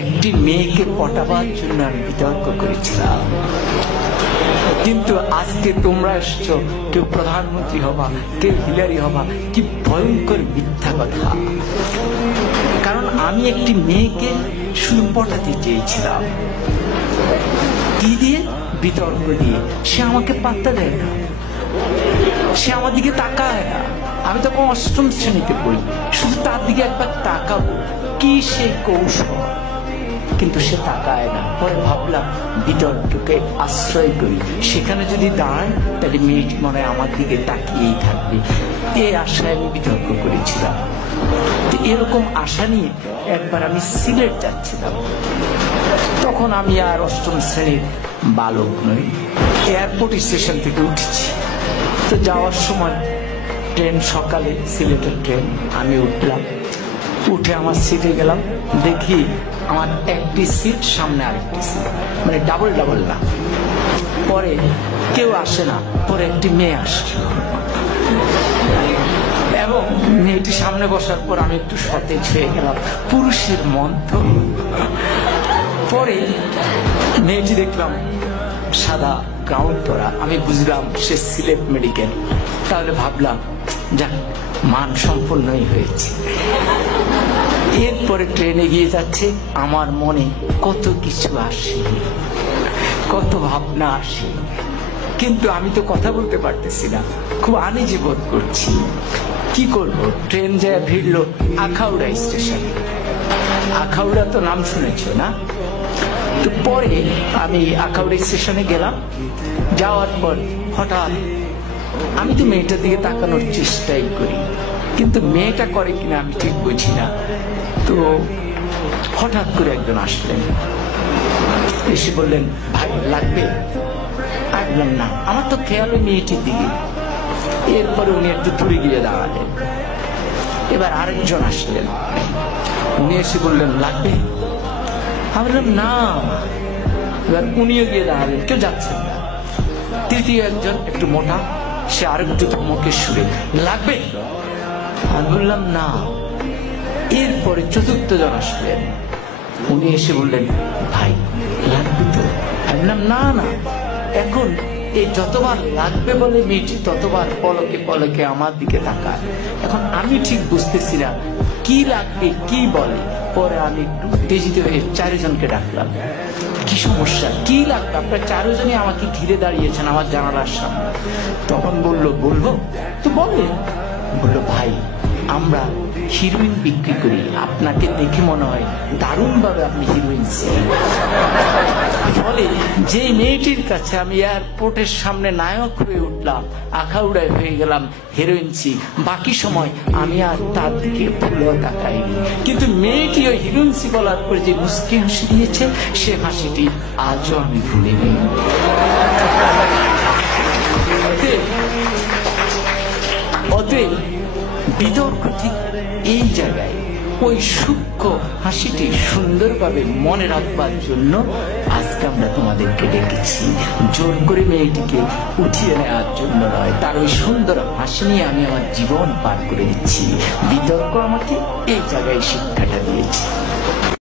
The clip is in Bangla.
একটি মেয়েকে পটাবার জন্য আমি বিতর্ক করেছিলাম। কিন্তু আজকে তোমরা এসছো, কেউ প্রধানমন্ত্রী হবা, কেউ হিলারি হবা। কি ভয়ঙ্কর মিথ্যা কথা! কারণ আমি একটি মেয়েকে শুধু পটাতে চেয়েছিলাম। কি দিয়ে? বিতর্ক দিয়ে। সে আমাকে পাত্তা দেয় না, সে আমার দিকে তাকায় না। আমি তখন অষ্টম শ্রেণীতে পড়ি, শুধু তার দিকে একবার তাকাবো, কি সেই কৌশল, কিন্তু সে তাকায় না। পরে ভাবলাম বিতর্ককে আশ্রয় করি, সেখানে যদি দাঁড়ায় তাহলে মেয়েটি মনে হয় আমার দিকে তাকিয়েই থাকবে। এই আশায় আমি বিতর্ক করেছিলাম। এরকম আশা নিয়ে একবার আমি সিলেট যাচ্ছিলাম। তখন আমি আর অষ্টম শ্রেণীর বালক নই, এয়ারপোর্ট স্টেশন থেকে উঠেছি। তো যাওয়ার সময় ট্রেন, সকালে সিলেটের ট্রেন, আমি উঠলাম। উঠে আমার সিটে গেলাম, দেখি আমার একটি সিট, সামনে আরেকটি সিট, মানে ডাবল ডাবল না। পরে কেউ আসে না, পরে একটি মেয়ে আসছে এবং মেয়েটি সামনে বসার পর আমি একটু সতেজ হয়ে গেলাম। পুরুষের মন তো। পরে মেয়েটি দেখলাম সাদা গাউন পরা, আমি বুঝলাম সে সিলেট মেডিকেল। তাহলে ভাবলাম যাক, মান সম্পন্নই হয়েছে। এরপরে ট্রেন এগিয়ে যাচ্ছে, আমার মনে কত কিছু আসে, কত ভাবনা আসে, কিন্তু আমি তো কথা বলতে পারতেছি না, খুব আনইজি বোধ করছি। কি করব? ট্রেন যায় ভিড়ল আখাউড়া স্টেশন। আখাউড়া তো নাম শুনেছ না? তো পরে আমি আখাউড়া স্টেশনে গেলাম। যাওয়ার পর হঠাৎ আমি তো মেয়েটার দিকে তাকানোর চেষ্টাই করি, কিন্তু মেয়েটা করে কিনা আমি ঠিক বুঝি না। তো হঠাৎ করে একজন আসলেন, এসে বললেন, ভাই লাগবে? আমি বললাম না, আমার তো খেয়াল ওই মেয়েটির দিকে। এরপরে উনি একটু দূরে গিয়ে দাঁড়ালেন। এবার আরেকজন আসলেন, উনি এসে বললেন লাগবে? আমি বললাম না। এবার উনিও গিয়ে দাঁড়ালেন, কেউ যাচ্ছেন না। তৃতীয় একজন একটু মোটা, সে আরেকটু ধমকের সুরে, লাগবে? আমি বললাম না। এরপরে চতুর্থ জন আসলেন, উনি এসে বললেন, ভাই লাগবে তো? আমি বললাম না না। এখন এই যতবার লাগবে বলে মেয়েটি ততবার পলকে পলকে আমার দিকে তাকায়। এখন আমি ঠিক বুঝতেছি না কি লাগবে, কি বলে। পরে আমি একটু উত্তেজিত হয়ে চারজনকে ডাকলাম, কি সমস্যা, কি লাগবে? আপনারা চারজনই আমাকে ঘিরে দাঁড়িয়েছেন আমার জানালার সামনে। তখন বলবো তো বলে। বললো, ভাই আমরা হিরোইন বিক্রি করি, আপনাকে দেখে মনে হয় দারুণ ভাবে আপনি হিরোইন। ফলে যে মেয়েটির কাছে আমি এয়ারপোর্টের সামনে নায়ক হয়ে উঠলাম, আখাউড়ায় হয়ে গেলাম হিরোইন, বাকি সময় আমি আর তার দিকে ভুলেও তাকাইনি। কিন্তু মেয়েটি ওই হিরোইন বলার পর যে মুস্কি হাসি দিয়েছে, সে হাসিটি আজও আমি ভুলিনি। অতএব বিতর্ক ঠিক এই জায়গায়, ওই সূক্ষ্ম হাসিটি সুন্দরভাবে মনে রাখবার জন্য আজকে আমরা তোমাদেরকে ডেকেছি। জোর করে মেয়েটিকে উঠিয়ে নেওয়ার জন্য নয়, তার ওই সুন্দর হাসি নিয়ে আমি আমার জীবন পার করে দিচ্ছি। বিতর্ক আমাকে এই জায়গায় শিক্ষাটা দিয়েছে।